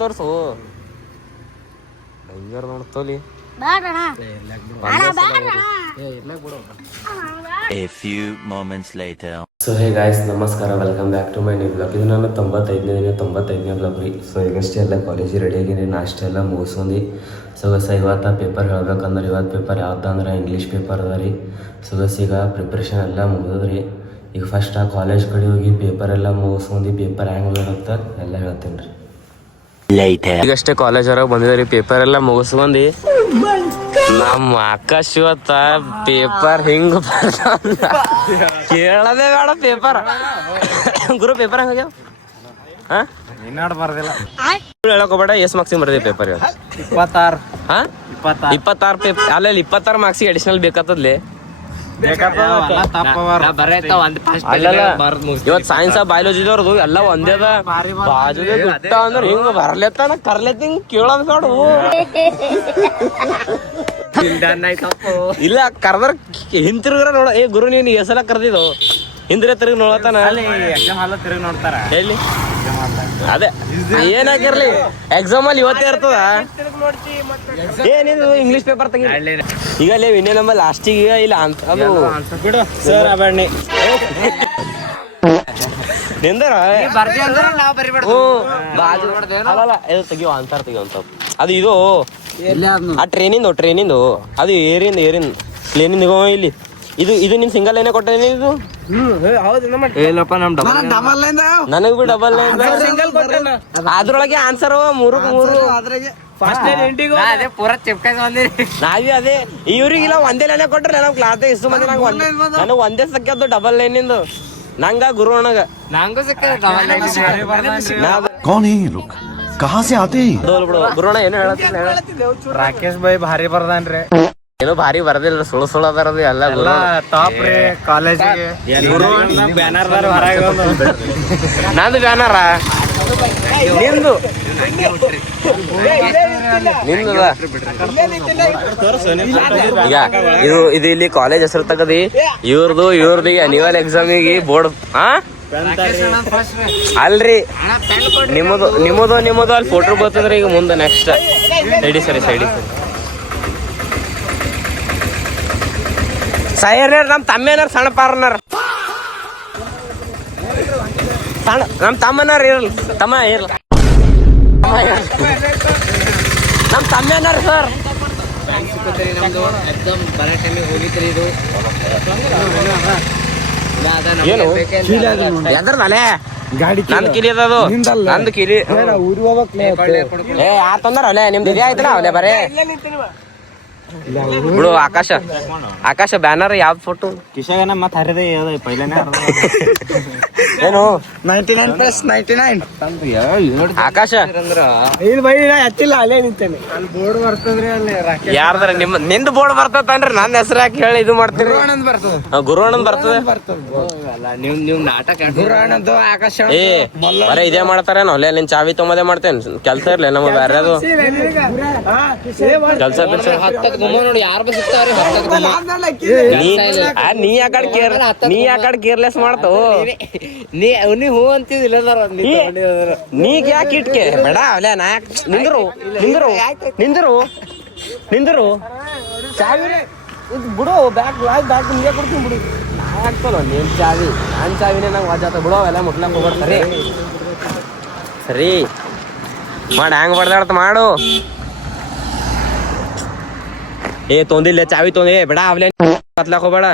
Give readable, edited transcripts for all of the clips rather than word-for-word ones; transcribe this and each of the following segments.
ತೋರ್ಸು ಹೆಂಗಾರ ನೋಡ್ತೋಲಿ. A few moments later. So hey guys, ನಮಸ್ಕಾರ, welcome back to my new blog. ಇದು ನನ್ನ 95ನೇ ಬ್ಲಾಗ್ ರೀ. ಸೊ ಈಗಷ್ಟೇ ಎಲ್ಲ ಕಾಲೇಜಿಗೆ ರೆಡಿ ಆಗಿನಿ, ನಾಷ್ಟ ಎಲ್ಲ ಮುಗಿಸ್ಕೊಂಡು. ಸೊ ಗಸ ಇವತ್ತು ಪೇಪರ್ ಹೇಳ್ಬೇಕಂದ್ರೆ ಇವತ್ತು ಪೇಪರ್ ಯಾವ್ದಂದ್ರೆ ಇಂಗ್ಲೀಷ್ ಪೇಪರ್ ಅದ ರೀ. ಸೊ ಗಸ್ ಈಗ ಪ್ರಿಪ್ರೇಷನ್ ಎಲ್ಲ ಮುಗಿದ್ರಿ. ಈಗ ಫಸ್ಟ್ ಆ ಕಾಲೇಜ್ ಕಡೆ ಹೋಗಿ ಪೇಪರ್ ಎಲ್ಲ ಮುಗಿಸ್ಕೊಂಡು ಪೇಪರ್ ಹೆಂಗೆ ಇರುತ್ತೆ ಎಲ್ಲ ಹೇಳ್ತೀನಿ ರೀ. ಈಗಷ್ಟೇ ಕಾಲೇಜ್ ಹೊರಗೆ ಬಂದಿದ್ರಿ, ಪೇಪರ್ ಎಲ್ಲ ಮುಗಿಸ್ಕೊಂಡು. ನಮ್ಮ ಆಕಾಶ್ ಇವತ್ತ ಪೇಪರ್ ಹಿಂಗ ಕೇಳದೆ ಬೇಡ. ಪೇಪರ್ ಗುರು ಪೇಪರ್ ಹೆಂಗ ಹೇಳಕ್ ಹೋಗ್ಬೇಡ. ಎಸ್ ಮಾರ್ಕ್ಸಿಗೆ ಬರ್ದಿ ಪೇಪರ್? 26. 26 ಪೇಪರ್ ಅಲ್ಲ, 26 ಮಾರ್ಕ್ಸಿಗೆ ಅಡಿಷನಲ್ ಬೇಕಾತದ್ಲಿ. ಇವತ್ ಸೈನ್ಸ್ ಬಯಾಲಜಿದವ್ರದು ಎಲ್ಲ ಒಂದೇ ಅದ. ಬಾಜುದೇ ಬಿಟ್ಟ ಅಂದ್ರೆ ಹಿಂಗ ಬರ್ಲೆತ್ತಾನ ಕರ್ಲೆತ್ತ ಹಿಂಗ ಕೇಳೋದ್ ಬೇಡ. ಇಲ್ಲ ಕರ್ದ್ರ ಹಿಂತಿರುಗ್ರ ನೋಡ. ಏ ಗುರು ನೀನ್ ಎಸಲ ಕರ್ದಿದ್ದು ಹಿಂದ್ರೆ ತಿರುಗಿ ನೋಡತಾನ. ತಿರುಗಿ ನೋಡ್ತಾರ ಹೇಳಿ ಅದೇ ಏನಾಗಿರ್ಲಿ ಎಕ್ಸಾಮ್ ಅಲ್ಲಿ ಇವತ್ತೇ ಇರ್ತದ. ಏನಿದು ಇಂಗ್ಲಿಷ್ ಪೇಪರ್ ತೆಗಿ ಈಗ ಅಲ್ಲೇ ಇನ್ನೇ ನಮ್ಮ ಲಾಸ್ಟಿಗೆ ಇಲ್ಲ ಅಂತ ಅದು ಬಿಡು ಸರ್. ಅಬಣ್ಣಿ ನಿಂದರ ಅಲ್ಲ ಇದು ತೆಗಿಯೋ ಆನ್ಸರ್ ತೆಗಿಯೋ ಅಂತ ಅದು. ಇದು ಆ ಟ್ರೈನಿಂದು ಅದು ಏರಿಂದ ಪ್ಲೇನಿಂದ ಇಲ್ಲಿ. ಇದು ನಿನ್ ಸಿಂಗಲ್ ಲೈನೇ ಕೊಟ್ಟೇನೆ. ಇದು ನನಗ್ ಬಿ ಡಬಲ್ ಲೈನ್ ಅದ್ರೊಳಗೆ ಆನ್ಸರ್ 3 ನಾವೇ ಅದೇ ಇವ್ರಿಗಿಲ್ಲ ಒಂದೇ ಲೈನ್ ಕೊಟ್ರೆ ನಮ್ ಕ್ಲಾಸ್ ಇಷ್ಟು ಮಂದಿ ನನಗ್ ಒಂದೇ ಸಕ್ಯದ್ದು ಡಬಲ್ ಲೈನಿಂದು. ನಂಗ ಗುರು ಅಣ್ಣಗ ಗುರುಣ ಏನು ಹೇಳತ್ತಿಲ್ಲ. ರಾಕೇಶ್ ಭಾಯ್ ಭಾರಿ ಬರ್ದಾನ್ರಿ. ಏನೋ ಭಾರಿ ಬರ್ದಿಲ್ಲ, ಸುಳ್ಳು ಅದಾರದು ಎಲ್ಲ ಟಾಪ್ ರೀ ಕಾಲೇಜಿಗೆ. ಬ್ಯಾನರ್ ನಂದು ಬ್ಯಾನರ ನಿಂದು ಈಗ ಇದು ಇಲ್ಲಿ ಕಾಲೇಜ್ ಹೆಸರು ತಗದಿ. ಇವ್ರದ್ದು ಅನ್ಯುವಲ್ ಎಕ್ಸಾಮಿಗೆ ಬೋರ್ಡ್ ಅಲ್ರಿ ನಿಮ್ಮದು ಅಲ್ಲಿ ಫೋಟೋ ಬರ್ತದ್ರಿ. ಈಗ ಮುಂದೆ ನೆಕ್ಸ್ಟ್ ಸೈಡಿ ಸೈರ್ನರ್ ನಮ್ ತಮ್ಮೇನಾರ ಸಣ್ಣ ಪಾರ್ನರ್ ನಮ್ ತಮ್ಮನಾರ ಇರಲ್ಲ. ತಮ್ಮ ಇರಲ್ಲ ನಮ್ ತಮ್ಮೇನಾರ ಸರ್. ಏನು ಎದ್ರದಲೆ ಗಾಡಿ ನಂದು ಕಿಲಿ ಅದದು, ನಂದು ಕಿಲಿ. ಏ ಆತಂದ್ರ ಅಲ್ಲೇ ನಿಮ್ದು ಇದೇ ಆಯ್ತಲ್ಲ ಅವಲೇ ಬರೇ ಬಿಡು. ಆಕಾಶ ಬ್ಯಾನರ್ ಯಾವ್ದು ಫೋಟೋ ಕಿಶಾಗನ ಮತ್ ಹರಿದೆ ಪೈಲನೆ ಏನು 99+99 ಆಕಾಶ ಇಲ್ಲಿ ಬೈ ಹತ್ತಿಲ್ಲ ಅಲ್ಲೇ ನಿಂತೇನೆ. ಅಲ್ಲಿ ಬೋರ್ಡ್ ಬರ್ತದ್ರಿ. ಅಲ್ಲಿ ಯಾರ್ದಾರ ನಿಂದು ಬೋರ್ಡ್ ಬರ್ತದನ್ರಿ. ನನ್ನ ಹೆಸರು ಯಾಕೆ ಹೇಳಿ ಇದು ಮಾಡ್ತೀರಿ? ಗುರು ಆನಂದ್ ಬರ್ತದೆ. ನೀವು ನಾಟಕ ಗುರು ಆನಂದ್ ಆಕಾಶ ಏ ಬರೇ ಇದೇ ಮಾಡ್ತಾರೇನೋ. ಅಲ್ಲೇ ನಿನ್ ಚಾವಿ ತೊಂಬದೇ ಮಾಡ್ತೇನೆ. ಕೆಲ್ಸ ಇರ್ಲಿ ನಮ್ಮ ಬೇರೆ ಅದು ಕೆಲ್ಸ ನೋಡಿ. ಯಾರು ಸಿಗ್ತಾವ್ರಿ ನೀ ಯಾಕಡೆ ಕೇರ್ಲೆಸ್ ಮಾಡ್ತೋ. ನೀ ಹೂ ಅಂತಿದಿಲ್ಲ ನೀ ಯಾಕೆ ಇಟ್ಕೆ ಬೇಡ ಅವಲೇ ನಾ ನಿಂದರು ಚಾವಿ ಬಿಡು. ಬ್ಯಾಗ್ ನಿಂಗೆ ಕೊಡ್ತೀನಿ ಬಿಡು. ನಾ ಹಾಕ್ತಲ್ಲ ನೀನ್ ಚಾವಿ, ನಾನ್ ಚಾವಿನೇ ನಂಗೆ ವಾಜಾತ ಬಿಡು. ಅವೆಲ್ಲ ಮುಟ್ಲಕ್ ಹೋಗ್ಬಾರ್ದು. ಸರಿ ಮಾಡಿ ಹ್ಯಾಂಗ ಬಡ್ದಾಡ್ತ ಮಾಡು. ಏ ತೊಂದಿಲ್ಲ ಚಾವಿ ತೊಂದಿ ಬೇಡ ಅವಲೇ ಕತ್ಲಾಕ್ ಹೋಗ್ಬೇಡ.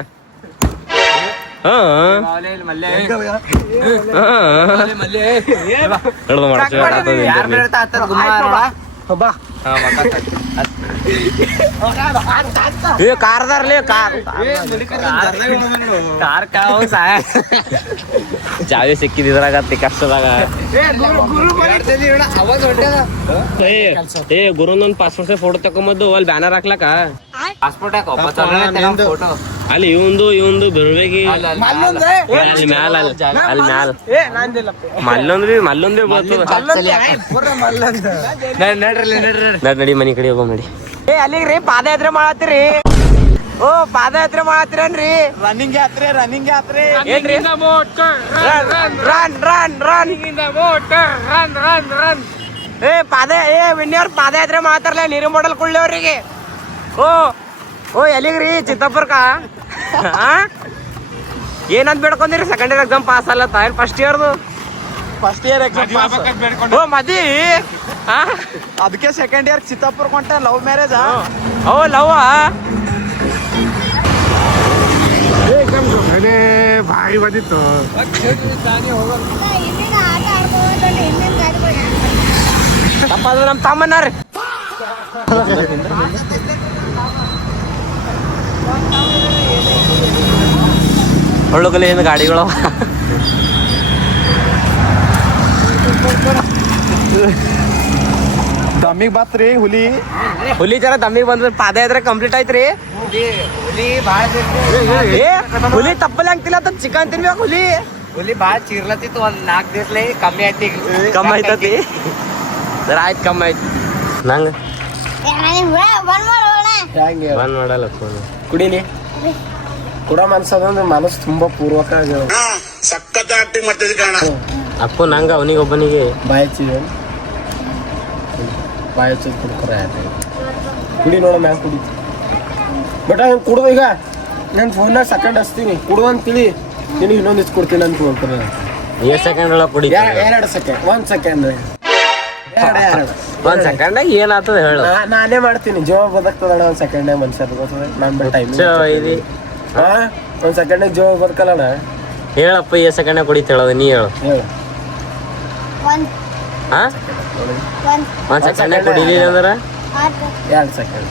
ಕಾರ್ದಾರ್ಲಿ ಚಾವಿ ಸಿಕ್ಕಿದ್ರಾಗ ಕಷ್ಟದಾಗ. ಏ ಗುರುನೊಂದ್ ಪಾಸ್ಪೋರ್ಟ್ ಫೋಟೋ ತಕೊಂಬದ್ದು ಅಲ್ಲಿ ಬ್ಯಾನರ್ ಹಾಕ್ಲಕ್ಕ. ಅಲ್ಲಿ ಇವಂದು ಬೆಳವೇಗಿ ಅಲ್ಲಿ ಮ್ಯಾಲ ಮಲ್ಲೊಂದ್ರಿ ನಡಿ ಮನಿ ಕಡೆ ಹೋಗೋ ನಡಿ. ಏ ಅಲ್ಲಿಗ್ರಿ ಪಾದಯಾತ್ರೆ ಮಾಡತ್ತೀರಿ? ಓ ಪಾದಯಾತ್ರೆ ಮಾಡತ್ತೀರೇನ್ರಿ? ರನ್ನಿಂಗ್ ಯಾತ್ರೆ ಏನ್ರಿ? ರನ್ ವಿನ್ಯವ್ರ ಪಾದಯಾತ್ರೆ ಮಾಡ್ತಾರಲ್ಲ ನೀರು ಮಾಡಲ್ ಕುಳ್ಳಿ ಅವ್ರಿಗೆ. ಓ ಎಲ್ಲಿಗ್ರಿ ಚಿತ್ತಾಪುರ್ಕ ಏನಂತ ಬೇಡ್ಕೊಂಡಿರಿ? ಸೆಕೆಂಡ್ ಇಯರ್ ಎಕ್ಸಾಮ್ ಪಾಸ್ ಅಲ್ಲ ತಾಯಿ ಫಸ್ಟ್ ಇಯರ್ದು. ಫಸ್ಟ್ ಇಯರ್ ಎಕ್ಸಾಮ್ ಓ ಮದಿ ಅದಕ್ಕೆ ಸೆಕೆಂಡ್ ಇಯರ್ ಚಿತ್ತಾಪುರ್ ಕೊಂಟ ಲವ್ ಮ್ಯಾರೇಜ್. ಓ ಲವ್ ಭಾರಿ ಬಂದಿತ್ತು. ತಪ್ಪಾದ ನಮ್ಮ ತಮ್ಮನ್ನಾರ ಒಳ್ಳುಗಲಿಂದ ಗಾಡಿಗಳು. ದಮ್ಮಿಗೆ ಬಾತ್ರಿ ಹುಲಿ ಜರ ದಮ್ಮಿಗೆ ಬಂದ್ರ ಪಾದಯಾತ್ರೆ ಕಂಪ್ಲೀಟ್ ಆಯ್ತ್ರಿ. ಹುಲಿ ತಪ್ಪಲಿ ಆಗ್ತಿಲ್ಲ ಅಂತ ಚಿಕನ್ ತಿನ್ಬೇಕು. ಹುಲಿ ಬಾಳ ಚೀರ್ಲತ್ತಿತ್ತು. ಒಂದ್ 4 ದಿವ್ಸಲೆ ಕಮ್ಮಿ ಆಯ್ತಿ. ಕಮ್ಮಿ ಆಯ್ತತಿ ಜರ ಆಯ್ತು ಕಮ್ಮಿ ಆಯ್ತು. ನಂಗೆ ಬಂದ್ ಮಾಡಲ್ಲ ಫೋನ್ ಕುಡಿಲಿ ಕುಡ ಮನ್ಸದಂದ್ರೆ ಮನಸ್ಸು ತುಂಬಾ ಪೂರ್ವಕ ಸಖತ್ ಆಕ್ಟಿಂಗ್ ಮಾಡ್ತಿದ್ದೆ ಕಾರಣ. ಅಪ್ಪು ನಂಗ ಅವನಿಗೆ ಒಬ್ಬನಿಗೆ ಬಾಯಿ ಹಚ್ಚೋದು ಕುಡ್ಕೊರ ಕುಡಿ ನೋಡ ಮ್ಯಾಗ ಕುಡಿ. ಬಟ್ ಹಂಗೆ ಕುಡ್ದು ಈಗ ನನ್ನ ಫೋನ್ನಾಗ ಸೆಕೆಂಡ್ ಹಚ್ತೀನಿ ಕುಡ್ದು ಅಂತ ತಿಳಿ ನಿನಗೆ ಇನ್ನೊಂದು ಇಷ್ಟು ಕೊಡ್ತೀನಿ ಅಂತ ಹೇಳ್ತಾರೆ. ಎಷ್ಟು ಸೆಕೆಂಡ್ ಒಳಗೆ ಕುಡಿ? 2 ಸೆಕೆಂಡ್ 1 ಸೆಕೆಂಡ್ 1 ಸೆಕೆಂಡಾಗ ಏನಾಗ್ತದೆ ಹೇಳು? ನಾನೇ ಮಾಡ್ತೀನಿ. ಜೀವ ಬದುಕ್ತದಣ್ಣ 1 ಸೆಕೆಂಡಾಗ ಮನುಷ್ಯ ಗೊತ್ತದ. ನಾನು ಟೈಮ್ ಇದು 1 ಸೆಕೆಂಡಾಗ ಜೀವ ಬದುಕಲ್ಲಣ್ಣ. ಹೇಳಪ್ಪ ಎಷ್ಟು ಸೆಕೆಂಡಾಗ ಕುಡಿತೇಳೋದು ನೀ ಹೇಳು. ಹಾ 1 ಸೆಕೆಂಡಾಗ ಕುಡಿಲಿಲ್ಲ ಅಂದ್ರೆ 2 ಸೆಕೆಂಡ್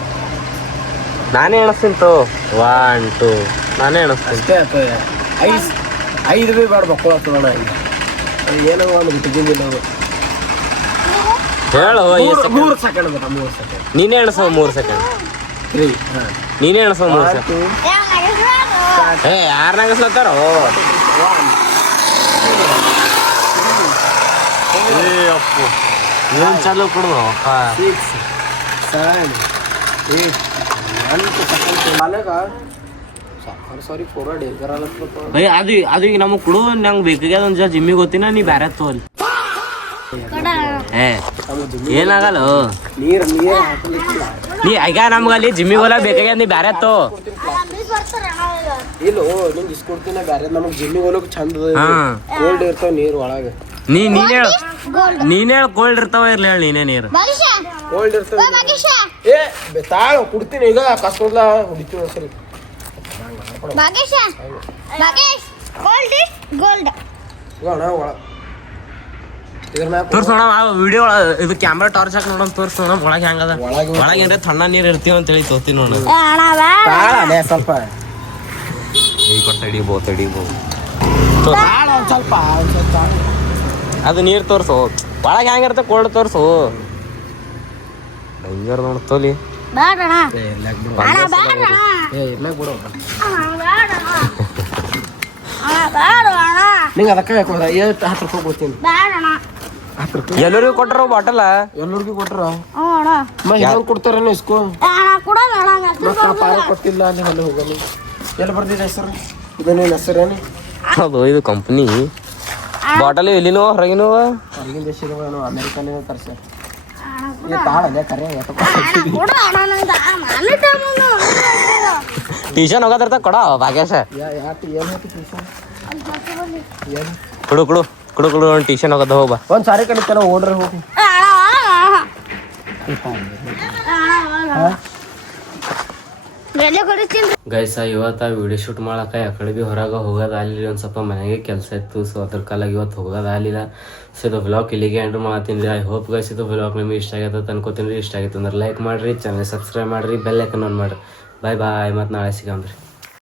ನಾನೇ ಎಣಿಸ್ತೀನಿ ತೋ. 1 2 ನಾನೇ ಎಣಿಸ್ತೀನಿ. ಅಷ್ಟೇ ಆಗ್ತದೆ. 5 ಬಿ ಬೇಡ ಮಕ್ಕಳು ಆಗ್ತದಣ್ಣ. ಏನೋ ಒಂದು ಬಿಟ್ಟಿದ್ದಿಲ್ಲ. ಹೇಳು 3 ಸೆಕೆಂಡ್ ಬೇಡ 3 ಸೆಕೆಂಡ್ ನೀನೇ ಎಣಿಸೋ 3 ಸೆಕೆಂಡ್ 3 ನೀನೇ ಎಣಿಸೋ 3 ಸೆಕೆಂಡ್. ಯಾರು ನಂಗಸ್ಲತ್ತಾರೋ? ಅಪ್ಪು ಏನು ಚಾಲು ಕೊಡುದು 6 7 8 ಸಾರಿ ಪೂರ ಡೇಂಜರ್ ಅಲ್ಲಪ್ಪ. ಅದು ಈಗ ನಮಗೆ ಕೊಡು. ನಂಗೆ ಬೇಕಾಗ್ಯದ ಒಂದು ಜಿಮ್ಮಿಗೆ ಗೊತ್ತಿನ ನೀ ಬ್ಯಾರೆ ತೋಲ್. ಏನಾಗಲ್ಲ ನೀರು ನೀ ಈಗ ನಮ್ಗೆ ಅಲ್ಲಿ ಜಿಮ್ಮಿಗೆ ಹೋಲ ಬೇಕಾಗ್ಯದ ನೀ ಬ್ಯಾರೆ ತೋ. ಇಲ್ಲೋ ನಿಂಗೆ ಇಸ್ಕೊಡ್ತೀನಿ ಬೇರೆ. ನಮಗೆ ಜಿಮ್ಮಿಗೆ ಹೋಗೋಕೆ ಚಂದ ಕೋಲ್ಡ್ ಇರ್ತಾವ ನೀರು ಒಳಗೆ. ನೀನ್ ಹೇಳ ಕೋಲ್ಡ್ ಇರ್ತಾವ ಇರ್ಲಿ ಹೇಳಿ ನೀನೇ ನೀರು ಕೋಲ್ಡ್ ಇರ್ತಾವ. ತಾಳು ಕುಡ್ತೀನಿ ಈಗ ಕಸ್ಕೊಡ್ಲ ಹುಡಿತೀವಿ ಒಂದ್ಸರಿ. ತೋರ್ಸೋಣ ವಿಡಿಯೋ ಇದು ಕ್ಯಾಮ್ರಾ ಟಾರ್ಚ್ ಹಾಕಿ ನೋಡೋಣ. ತೋರ್ಸೋಣ ಒಳಗೆ ಹೆಂಗದ. ಒಳಗೆ ಏನ್ರ ತಣ್ಣ ನೀರು ಇರ್ತೀವ ಅಂತೇಳಿ ತೋರ್ತೀನಿ ನೋಡ. ಸ್ವಲ್ಪ ತಡಿಬೋದು ಸ್ವಲ್ಪ ಅದು ನೀರು ತೋರ್ಸು. ಒಳಗೆ ಹೆಂಗಿರುತ್ತೆ ಕೋಲ್ಡ್ ತೋರ್ಸು. ಡೇಂಜರ್ ನೋಡ್ತೋಲಿ. ನಿಂಗೆ ಅದಕ್ಕೆ 10 ರೂಪಾಯಿ ಕೊಡ್ತೀನಿ. ಎಲ್ಲರಿಗೂ ಕೊಟ್ಟರು ಬಾಟಲ? ಎಲ್ಲರಿಗೂ ಕೊಟ್ರ ಕೊಡ್ತಾರೇನೋ ಇಸ್ಕೋ. ಪಾರ ಕೊಟ್ಟಿಲ್ಲ ಅಲ್ಲಿ ಅಲ್ಲಿ ಹೋಗಲಿ. ಎಲ್ಲಿ ಬರ್ದಿದೆ ಹೆಸರು? ಇದು ನಿನ್ನ ಹೆಸರೇನು? ಅದು ಇದು ಕಂಪ್ನಿ ಬಾಟಲ್ ಎಲ್ಲಿನೋ ಹೊರಗಿನೋ ಹೊರಗಿನ ದೇಶದ ಅಮೆರಿಕನೇ ತರ್ಸ. ತಾಳಲ್ಲೇ ಕರೆ ಟ್ಯೂಷನ್ ಹೋಗೋದಿರ್ತ ಕೊಡ ಭಾಗ್ಯಾಶ. ಕುಡು ಟ್ಯೂಷನ್ ಹೋಗೋದ ಹೋಗ. ಒಂದ್ ಸಾರಿ ಕಲಿತಾನ ಓಡ್ರೆ ಹೋಗಿ. ಗೈಸ ಇವತ್ತು ವಿಡಿಯೋ ಶೂಟ್ ಮಾಡಕ್ಕೆ ಯಾಕಡೆ ಭೀ ಹೊರಗೆ ಹೋಗೋದು ಆಗಲಿಲ್ಲ. ಒಂದು ಸ್ವಲ್ಪ ಮನೆಗೆ ಕೆಲಸ ಇತ್ತು. ಸೊ ಅದ್ರ ಕಾಲಾಗಿ ಇವತ್ತು ಹೋಗೋದು ಆಗಲಿಲ್ಲ. ಸೊ ಇದು ವ್ಲಾಗ್ ಇಲ್ಲಿಗೆ ಎಂಡ್ರ್ ಮಾಡ್ತೀನಿ. ಐ ಹೋಪ್ ಗೈಸ್ ಇದು ವ್ಲಾಗ್ ನಿಮಗೆ ಇಷ್ಟ ಆಗೈತೆ ಅನ್ಕೋತೀನಿ. ಇಷ್ಟ ಆಗಿತ್ತು ಅಂದ್ರೆ ಲೈಕ್ ಮಾಡಿರಿ, ಚಾನಲ್ ಸಬ್ಸ್ಕ್ರೈಬ್ ಮಾಡಿರಿ, ಬೆಲ್ ಐಕನ್ ಆನ್ ಮಾಡಿರಿ. ಬಾಯ್ ಮತ್ತು ನಾಳೆ ಸಿಗಂದ್ರಿ.